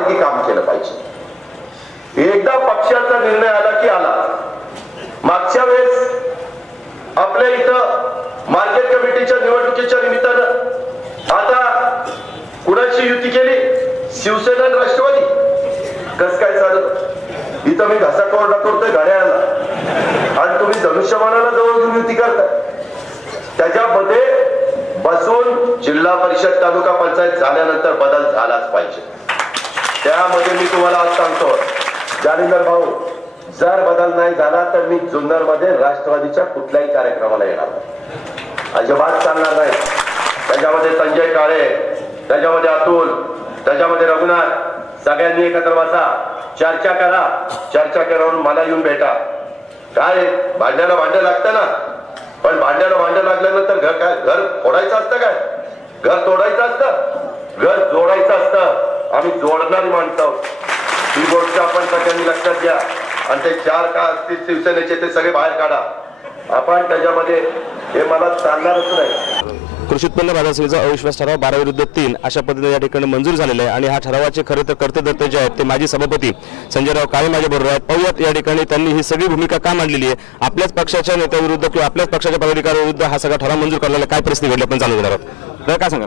मार्गी काम केलं पाहिजे। एकदा पक्षाचा निर्णय आला की आला। मागच्या वेळेस आपल्या इथं मार्केट कमिटीच्या निवडणुकीच्या निमित्तानं आता कुणाची युती केली? शिवसेना आणि राष्ट्रवादी। कस काय झालं? इथं मी घसा कोरडा करतोय घड्याळाला आणि तुम्ही धनुष्यबाणाला जवळ घेऊन युती करताय। त्याच्यामध्ये बसून जिल्हा परिषद तालुका पंचायत झाल्यानंतर बदल झालाच पाहिजे। त्यामध्ये मी तुम्हाला आज सांगतो जालिंदर भाऊ, जर बदल नाही झाला तर मी जुन्नर मध्ये राष्ट्रवादीच्या कुठल्याही कार्यक्रमाला येणार नाही, अजिबात चालणार नाही। त्याच्यामध्ये संजय काळे, त्याच्यामध्ये अतुल, त्याच्यामध्ये रघुनाथ, सगळ्यांनी एकत्र बसा, चर्चा करा। चर्चा करून मला येऊन भेटा। काय भांड्याला भांडं लागतं ना, पण भांड्याला भांडं लागल्यानंतर घर फोडायचं असतं काय? घर तोडायचं असतं? घर जोडायचं असतं। आम्ही जोडणारी माणसं आहोत, ही गोष्ट आपण सगळ्यांनी लक्षात घ्या। आणि ते 4 का असतील शिवसेनेचे ते सगळे बाहेर काढा। आपण त्याच्यामध्ये हे मला चालणारच नाही। कृषी उत्पन्न बाजार समितीचा अविश्वास ठराव 12-3 अशा पद्धतीने या ठिकाणी मंजूर झालेला आहे आणि हा ठरावाचे खरे तर कर्तेदत्ते जे आहेत ते माजी सभापती संजयराव काळे माझ्याबरोबर आहेत। पाहूयात या ठिकाणी त्यांनी ही सगळी भूमिका का मांडलेली आहे, आपल्याच पक्षाच्या नेत्याविरुद्ध किंवा आपल्याच पक्षाच्या पदाधिकाऱ्यांविरुद्ध हा सगळा ठराव मंजूर करायला काय परिस्थिती घडली आपण जाणून घेणार आहोत। तर काय सांगा?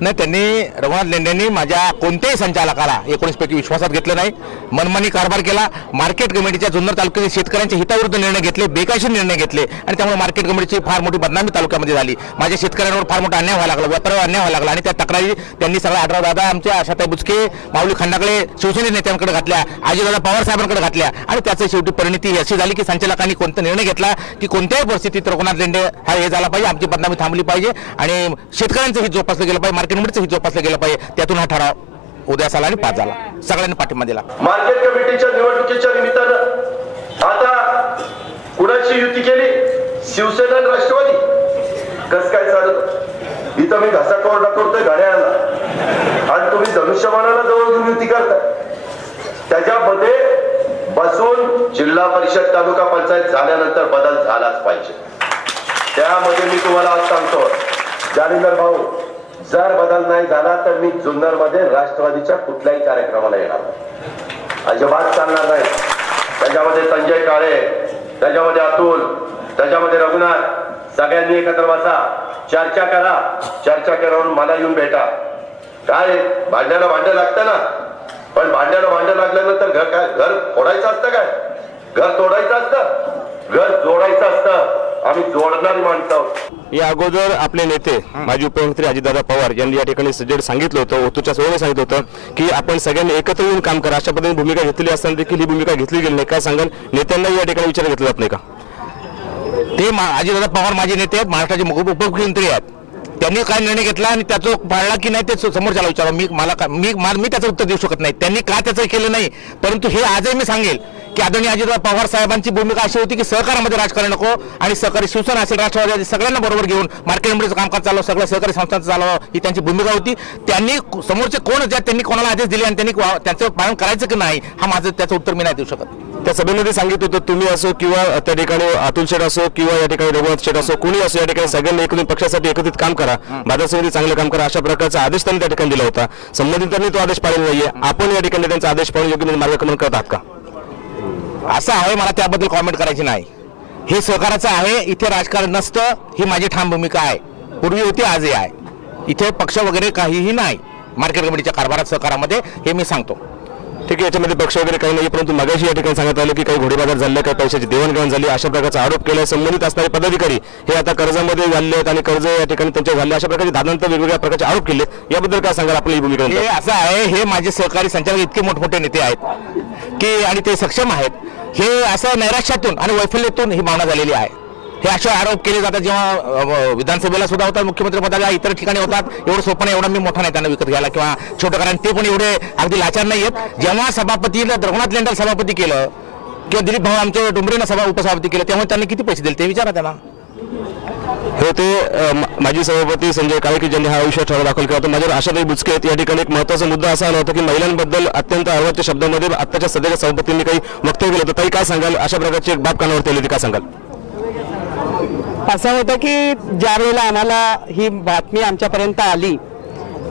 नाही, त्यांनी रघुनाथ लेंडेंनी माझ्या कोणत्याही संचालकाला 19 पैकी विश्वासात घेतलं नाही, मनमानी कारभार केला। मार्केट कमिटीच्या जुन्नर तालुक्यातील शेतकऱ्यांच्या हिताविरुद्ध निर्णय घेतले, बेकायदेशीर निर्णय घेतले आणि त्यामुळे मार्केट कमिटीची फार मोठी बदनामी तालुक्यामध्ये झाली। माझ्या शेतकऱ्यांवर फार मोठा अन्याय व्हायला लागला, व्यापारावर अन्याय व्हायला लागला आणि त्या तक्रारी त्यांनी सगळ्या आढराव दादा, आमच्या आशाताई बुचके, माऊली खंडाकडे, शिवसेने नेत्यांकडे घातल्या, अजितदादा पवार साहेबांकडे घातल्या आणि त्याची शेवटी परिणती अशी झाली की संचालकांनी कोणता निर्णय घेतला की कोणत्याही परिस्थितीत रघुनाथ लेंडे हा हे झाला पाहिजे, आमची बदनामी थांबली पाहिजे आणि शेतकऱ्यांचं हित जोपासलं गेलं पाहिजे, मार्केट कमिटीचं हित जोपासलं गेलं पाहिजे। त्यातून हा ठराव उद्यास आला आणि पास झाला, सगळ्यांनी पाठिंबा दिला। मार्केट कमिटीच्या निवडणुकीच्या निमित्तानं आता कुणाची युती केली? शिवसेना आणि राष्ट्रवादी। कस काय झालं? इथं मी घसा कोरडा करतोय घड्याळाला आणि तुम्ही धनुष्यबाणाला जवळ घेऊन युती करताय। त्याच्यामध्ये बसून जिल्हा परिषद तालुका पंचायत झाल्यानंतर बदल झालाच पाहिजे। त्यामध्ये मी तुम्हाला आज सांगतो जालिंदर भाऊ, जर बदल नाही झाला तर मी जुन्नर मध्ये राष्ट्रवादीच्या कुठल्याही कार्यक्रमाला येणार नाही, अजिबात चालणार नाही। त्याच्यामध्ये संजय काळे, त्याच्यामध्ये अतुल, त्याच्यामध्ये रघुनाथ, सगळ्यांनी एकत्र बसा, चर्चा करा। चर्चा करून मला येऊन भेटा। काय भांड्याला भांडं लागतं ना, पण भांड्याला भांडं लागल्यानंतर घर फोडायचं असतं काय? घर तोडायचं असतं? घर जोडायचं असतं। आम्ही जोडणारी माणसं आहोत। या अगोदर आपले नेते माजी उपमुख्यमंत्री अजितदादा पवार यांनी या ठिकाणी सजेड सांगितलं होतं, ओतूच्या सोहळ्यात सांगितलं होतं की आपण सगळ्यांनी एकत्र येऊन काम करा, अशा पद्धतीने भूमिका घेतली असताना देखील ही भूमिका घेतली गेली नाही। काय सांगाल, नेत्यांनाही या ठिकाणी विचार घेतला जात नाही का? ते अजितदादा पवार माझे नेते आहेत, महाराष्ट्राचे उपमुख्यमंत्री आहेत, त्यांनी काय निर्णय घेतला आणि त्याचा पाळला की नाही ते समोरच्याला विचारा। मी त्याचं उत्तर देऊ शकत नाही त्यांनी का त्याचं केलं नाही, परंतु हे आजही मी सांगेल की आदरणीय अजितदादा पवार साहेबांची भूमिका अशी होती की सहकारामध्ये राजकारण नको आणि सहकारी शिवसेना असेल, राष्ट्रवादी सगळ्यांना बरोबर घेऊन मार्केट कमिटीचं कामकाज चालवं, सगळ्या सहकारी संस्थांचं चालवावं, ही त्यांची भूमिका होती। त्यांनी समोरचे कोण ज्या त्यांनी कोणाला आदेश दिले आणि त्यांनी त्याचं पालन करायचं की नाही, हा माझं त्याचं उत्तर मी नाही देऊ शकत। त्या सभेमध्ये सांगितलं होतं तुम्ही असो किंवा त्या ठिकाणी अतुल शेठ असो किंवा या ठिकाणी रघुनाथ शेठ असो, कोणी असो, या ठिकाणी सगळ्यांनी एकत्रित पक्षासाठी एकत्रित काम करा, बाजार समिती चांगलं काम करा, अशा प्रकारचा आदेश त्यांनी त्या ठिकाणी दिला होता। संबंधितांनी तो आदेश पाळला नाहीये, आपण या ठिकाणी त्यांचा आदेश पाळून योग्य मार्गक्रमण करत आहात का? असं आहे, मला त्याबद्दल कॉमेंट करायची नाही। हे सहकाराचं आहे, इथे राजकारण नसतं, ही माझी ठाम भूमिका आहे, पूर्वी होती आजही आहे। इथे पक्ष वगैरे काहीही नाही मार्केट कमिटीच्या कारभारात सहकारामध्ये, हे मी सांगतो। ठीक आहे, याच्यामध्ये पक्ष वगैरे काही नाही, परंतु मगाशी या ठिकाणी सांगत आलं की काही घोडेबाजार झाले, काही पैशाची देवाणघेवाण झाली, अशा प्रकारचा आरोप केला। संबंधित असणारे पदाधिकारी हे आता कर्जामध्ये झाले आहेत आणि कर्ज या ठिकाणी त्यांच्या झाले, अशा प्रकारचे दादांत वेगवेगळ्या प्रकारचे आरोप केले, याबद्दल काय सांगाल आपली भूमिका? हे असं आहे, हे माझे सहकारी संचालक इतके मोठमोठे नेते आहेत की आणि ते सक्षम आहेत, हे असं नैराश्यातून आणि वैफल्यातून ही भावना झालेली आहे। हे असे आरोप केले जातात, जेव्हा विधानसभेला सुद्धा होतात, मुख्यमंत्री पदाला इतर ठिकाणी होतात, एवढं सोपं नाही, एवढा मी मोठा नाही त्यांना विकत घ्यायला किंवा छोटं, कारण ते पण एवढे अगदी लाचार नाही आहेत। जेव्हा सभापतीला रघुनाथ लेंडे सभापती केलं किंवा दिलीप भाऊ आमच्या डुंबरेनं उपसभापती केलं, तेव्हा त्यांनी किती पैसे दिले ते विचारा त्यांना। हे ते माजी सभापती संजय काळे की ज्यांनी हा विषय ठराव दाखल केला होता। माझ्यावर आशाताई बुचके या ठिकाणी एक महत्त्वाचा मुद्दा असा आला होता की महिलांबद्दल अत्यंत अर्वाच्य शब्दामध्ये आत्ताच्या सध्याच्या सभापतींनी काही वक्तव्य केलं होतं, ताई काय सांगाल? अशा प्रकारची एक बाब कानावरती आली होती, काय सांगाल? असं होतं की ज्या वेळेला आम्हाला ही बातमी आमच्यापर्यंत आली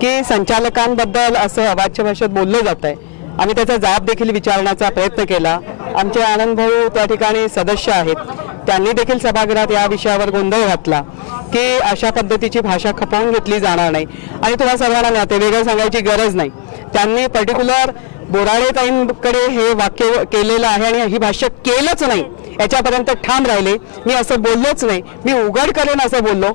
की संचालकांबद्दल असं अवाच्य भाषेत बोललं जात आहे आम्ही त्याचा जाब देखील विचारण्याचा प्रयत्न केला. आमचे आनंद भाऊ त्या ठिकाणी सदस्य आहेत, त्यांनी देखील सभागृहात या विषयावर गोंधळ घातला की अशा पद्धतीची भाषा खपवून घेतली जाणार नाही. आणि तुम्हाला सर्वांना नातेवेगळं सांगायची गरज नाही, त्यांनी पर्टिक्युलर बोराडे ताईंकडे हे वाक्य केलेलं आहे आणि ही भाष्य केलंच नाही याच्यापर्यंत ठाम राहिले. मी असं बोललोच नाही, मी उघड करेन असं बोललो,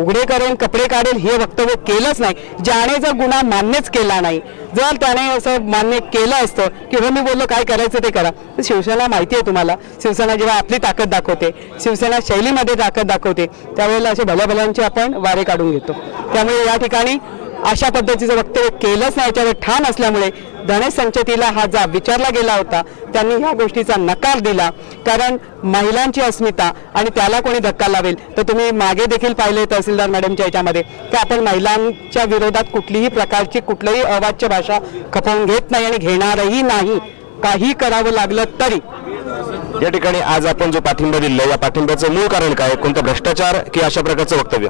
उघडे करेन कपडे काढेल हे वक्तव्य केलंच नाही. ज्याने जर गुन्हा मान्यच केला नाही, जर त्याने असं मान्य केलं असतं की हो मी बोललो काय करायचं ते करा, तर शिवसेना माहिती आहे तुम्हाला, शिवसेना जेव्हा आपली ताकद दाखवते, शिवसेना शैलीमध्ये ताकद दाखवते, त्यावेळेला असे भल्याभल्यांचे आपण वारे काढून घेतो. त्यामुळे या ठिकाणी अशा पद्धतीचं वक्तव्य केलंच नाही याच्यावर ठाण असल्यामुळे गणेश संचतीला हा जाब विचारला गेला होता. त्यांनी ह्या गोष्टीचा नकार दिला, कारण महिलांची अस्मिता आणि त्याला कोणी धक्का लावेल तर तुम्ही मागे देखील पाहिले तहसीलदार मॅडमच्या याच्यामध्ये की आपण महिलांच्या विरोधात कुठलीही प्रकारची कुठलीही अवाच्य भाषा खपवून घेत नाही आणि घेणारही नाही, काही करावं लागलं तरी. या ठिकाणी आज आपण जो पाठिंबा दिला, या पाठिंब्याचं मूळ कारण काय? कोणता भ्रष्टाचार की अशा प्रकारचं वक्तव्य?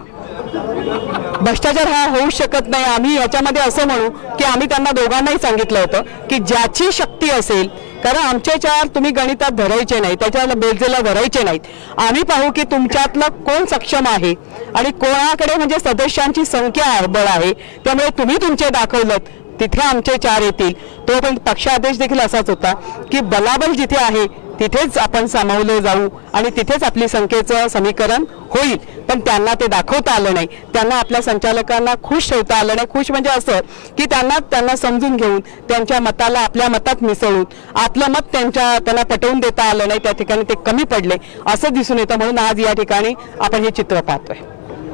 भ्रष्टाचार हा होऊ शकत नाही. आम्ही याच्यामध्ये असं म्हणू की आम्ही त्यांना दोघांनाही सांगितलं होतं की ज्याची शक्ती असेल, कारण आमचे चार तुम्ही गणितात धरायचे नाही, त्याच्याला बेलजेला धरायचे नाहीत. आम्ही पाहू की तुमच्यातलं कोण सक्षम आहे आणि कोणाकडे म्हणजे सदस्यांची संख्या बळ आहे, त्यामुळे तुम्ही तुमचे दाखवलं तिथे आमचे चार येतील. तो पण पक्षादेश देखील असाच होता की बलाबल जिथे आहे तिथेच आपण सामावलं जाऊ आणि तिथेच आपली संख्येचं समीकरण होईल. पण त्यांना ते दाखवता आलं नाही, त्यांना आपल्या संचालकांना खुश ठेवता आलं नाही. खुश म्हणजे असं की त्यांना समजून घेऊन त्यांच्या मताला आपल्या मतात मिसळून आपलं मत त्यांना पटवून देता आलं नाही, त्या ठिकाणी ते कमी पडले असं दिसून येतं. म्हणून आज या ठिकाणी आपण हे चित्र पाहतोय.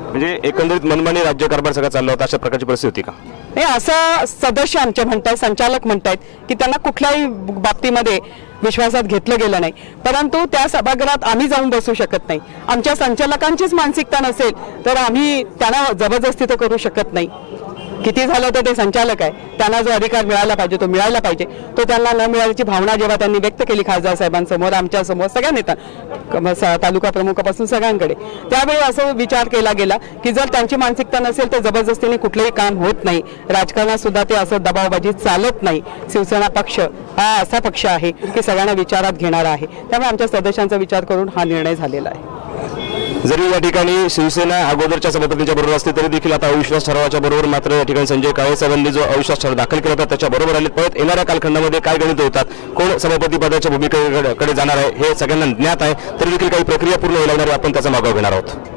म्हणजे एकंदरीत मनमानी राज्यकारभार सगळा चालला होता, अशा प्रकारची परिस्थिती होती का? नाही, असं सदस्य आमचे म्हणतात, संचालक म्हणतात की त्यांना कुठल्याही बाबतीमध्ये विश्वासात घेतलं गेलं नाही. परंतु त्या सभागृहात आम्ही जाऊन बसू शकत नाही. आमच्या संचालकांचीच मानसिकता नसेल तर आम्ही त्यांना जबरदस्ती तर करू शकत नाही. किती झालं तर ते संचालक आहे, त्यांना जो अधिकार मिळाला पाहिजे तो मिळायला पाहिजे. तो त्यांना न मिळाल्याची भावना जेव्हा त्यांनी व्यक्त केली खासदार साहेबांसमोर, आमच्यासमोर, सगळ्या नेता तालुका प्रमुखापासून सगळ्यांकडे, त्यावेळी असं विचार केला गेला की जर त्यांची मानसिकता नसेल तर जबरदस्तीने कुठलंही काम होत नाही. राजकारणात सुद्धा ते असं दबावबाजी चालत नाही. शिवसेना पक्ष हा असा पक्ष आहे की सगळ्यांना विचारात घेणारा आहे. त्यामुळे आमच्या सदस्यांचा विचार करून हा निर्णय झालेला आहे. जरी या ठिकाणी शिवसेना अगोदरच्या सभापतींच्या बरोबर असते तरी देखील आता अविश्वास ठरावाच्या बरोबर मात्र या ठिकाणी संजय काळे साहेबांनी जो अविश्वास ठराव दाखल केला होता त्याच्या बरोबर आले. परत येणाऱ्या कालखंडामध्ये काय गणित होतात, कोण सभापती पदाच्या भूमिकेकडे जाणार आहे हे सगळ्यांना ज्ञात आहे. तरी देखील काही प्रक्रिया पूर्ण होणार आहे, आपण त्याचा मागोवा घेणार आहोत.